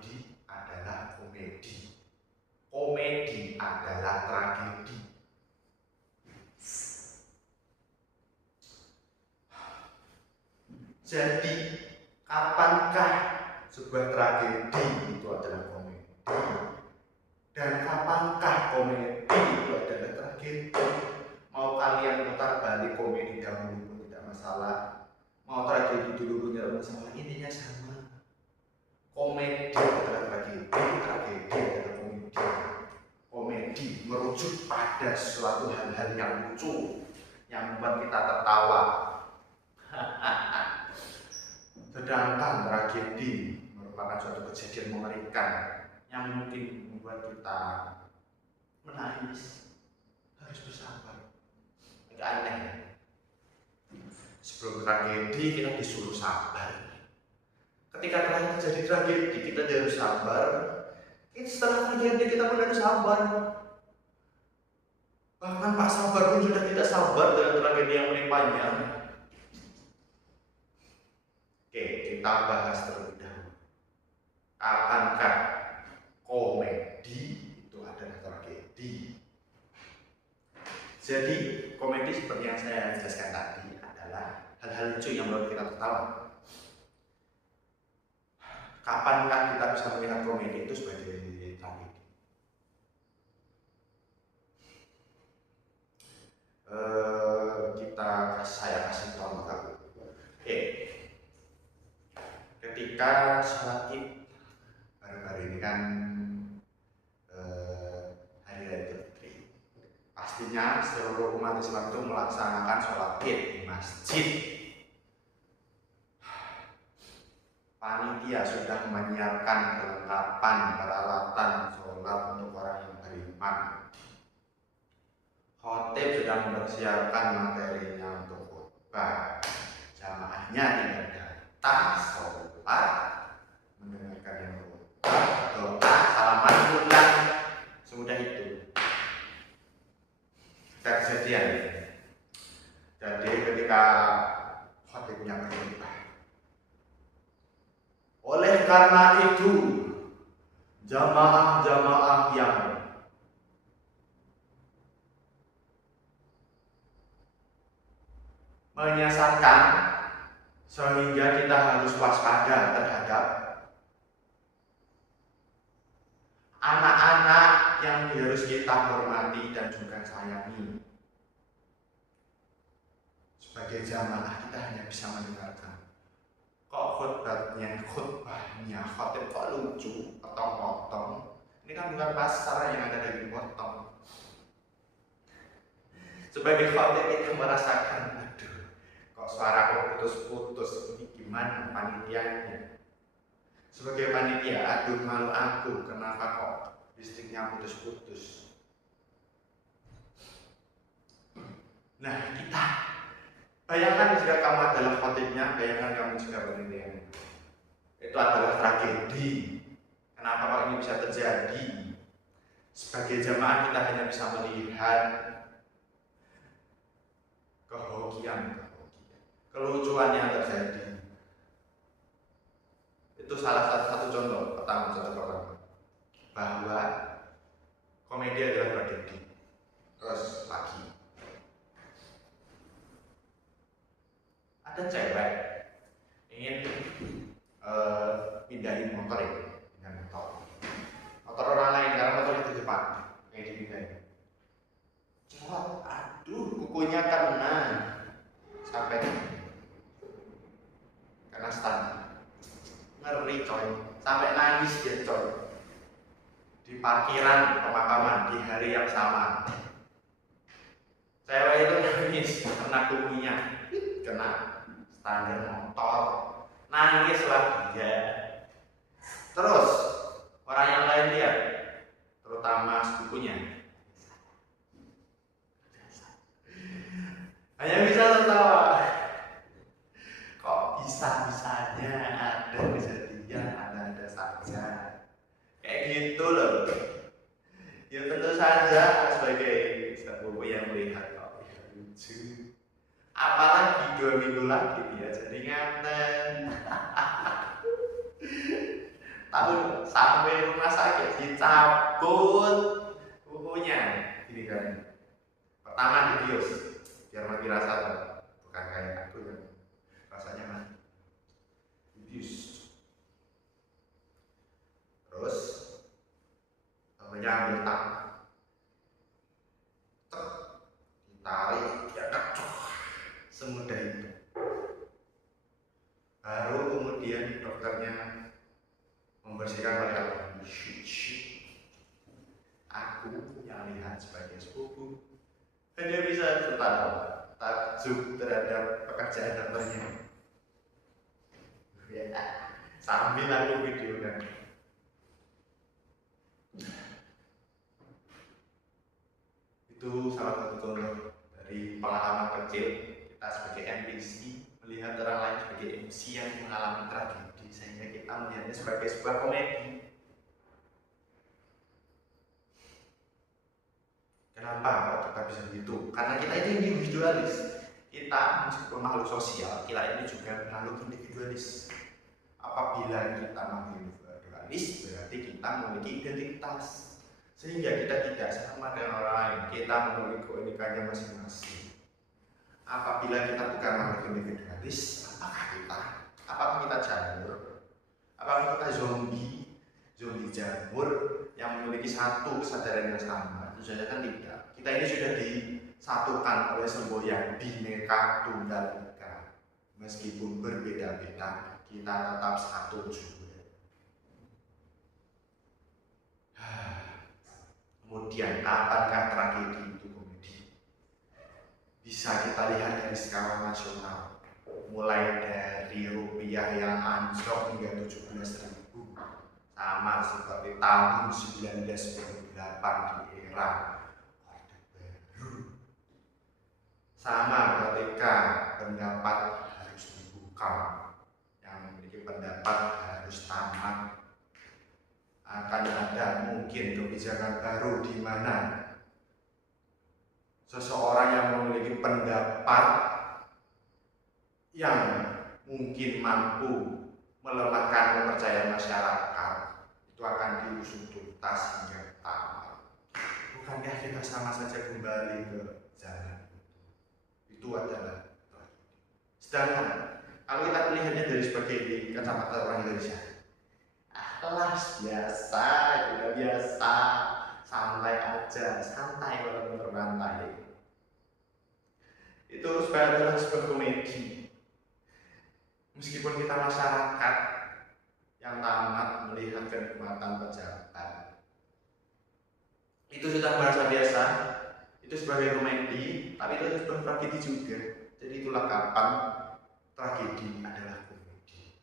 tragedi adalah komedi. Komedi adalah tragedi. Jadi, kapankah sebuah tragedi itu adalah komedi? Dan kapankah komedi itu adalah tragedi? Mau kalian putar balik komedi dahulu pun tidak masalah, mau tragedi dulu pun tidak masalah, intinya sama. Komedi adalah tragedi, tragedi adalah komedi. Komedi merujuk pada suatu hal-hal yang lucu, yang membuat kita tertawa. Sedangkan tragedi merupakan suatu kejadian mengerikan yang mungkin membuat kita menangis. Harus bersabar. Agak aneh ya. Sebelum tragedi kita disuruh sabar. Ketika terjadi tragedi kita harus sabar. Setelah tragedi kita pun harus sabar. Bahkan Pak Sabar pun sudah tidak sabar dengan tragedi yang menimpanya. Oke, kita bahas terlebih dahulu. Kapankah komedi itu adalah tragedi? Jadi, komedi seperti yang saya jelaskan tadi adalah hal-hal lucu yang membuat kita tertawa. Kapankah kita bisa melihat komedi itu sebagai tragedi? Saya kasih contoh kamu. Oke. Ketika sholat Id baru-baru ini kan hari raya Idul Fitri, pastinya seluruh umat Islam itu melaksanakan sholat Id di masjid. Panitia sudah menyiapkan kelengkapan peralatan sholat untuk orang yang beriman. Khotib sudah mempersiapkan materinya untuk khotbah. Jamaahnya tinggal datang sholat, mendengarkan yang khotbah, doa, salaman pulang, semudah itu. Kejadian. Jadi ketika khotibnya berkhotbah, oleh karena itu jamaah-jamaah yang menyesatkan, sehingga kita harus waspada terhadap anak-anak yang harus kita hormati dan juga sayangi. Sebagai jamaah kita hanya bisa mendengarkan. Kok khotbahnya khotib kok lucu, potong-potong. Ini kan bukan pasar yang ada daging potong. Sebagai khotib kita merasakan, aduh, kok suara kok putus-putus, ini gimana panitianya? Sebagai panitia, aduh malu aku, kenapa kok listriknya putus-putus? Nah, kita bayangkan jika kamu adalah khotibnya, bayangkan kamu juga panitianya. Itu adalah tragedi. Kenapa kok ini bisa terjadi? Sebagai jamaah kita hanya bisa melihat kehokian, kelucuan yang terjadi. Itu salah satu contoh pertama, bahwa komedi adalah tragedi. Terus lagi, ada cewek ingin pindahin motor itu dengan motor orang lain karena motor itu di depan, kayak dipindahin. Cerot, aduh, kukunya kena sampai karena stand. Ngeri coy, sampai nangis dia coy. Di parkiran pemakaman di hari yang sama. Cewek itu nangis karena kukunya kena standar motor. Nangis lah dia. Terus orang yang lain lihat, terutama sepupunya, hanya bisa tertawa. Kok bisa-bisanya ada kejadian, ada saja kayak gitu loh. Ya tentu saja sebagai sepupu yang melihat kok ya lucu. Apalagi 2 minggu lagi dia jadi nganten. Tahu sampai rumah sakit dicabut bukunya. Ini kan pertama di bios biar mati rasa, bukan kayak aku yang rasanya mati di bios. Terus namanya ambil tak ditarik, diangkat, semudah itu. Baru kemudian dokternya membersihkan pakai apa? Aku yang lihat sebagai sepupu hanya bisa tertawa takjub terhadap pekerjaan dokternya. Ya, sambil aku videokan. Itu salah satu contoh dari pengalaman kecil kita sebagai NPC melihat orang lain sebagai MC yang mengalami tragedi, sehingga kita melihatnya sebagai sebuah komedi. Kenapa kok kita bisa begitu? Karena kita itu individualis. Kita meskipun makhluk sosial, kita ini juga makhluk individualis. Apabila kita makhluk individualis, berarti kita memiliki identitas. Sehingga kita tidak sama dengan orang lain. Kita memiliki keunikannya masing-masing. Apabila kita bukan makhluk individualis, apakah kita jamur? Apakah kita zombie jamur yang memiliki satu kesadaran yang sama? Itu saja kan tidak. Kita ini sudah disatukan oleh semboyan Bhinneka Tunggal Ika. Meskipun berbeda-beda, kita tetap satu juga. Kemudian kapankah tragedi itu komedi? Bisa kita lihat dari skala nasional, mulai dari rupiah yang anjlok hingga 17.000, sama seperti tahun 1998 di era Orde Baru. Sama ketika pendapat harus dibuka, yang memiliki pendapat harus tamat. Akan ada mungkin kebijakan baru di mana seseorang yang memiliki pendapat yang mungkin mampu melemahkan kepercayaan masyarakat itu akan diusung tuntas hingga tamat. Bukankah kita sama saja kembali ke jalan itu adalah tragedi. Sedangkan kalau kita melihatnya dari sebagai kacamata orang Indonesia, kelas biasa, juga biasa, santai aja, santai walaupun terbantai. Itu adalah sebuah komedi. Meskipun kita masyarakat yang tamat melihat kenikmatan pejabat, itu sudah merasa biasa, itu sebagai komedi, tapi itu sebuah tragedi juga. Jadi itulah kapan tragedi adalah komedi.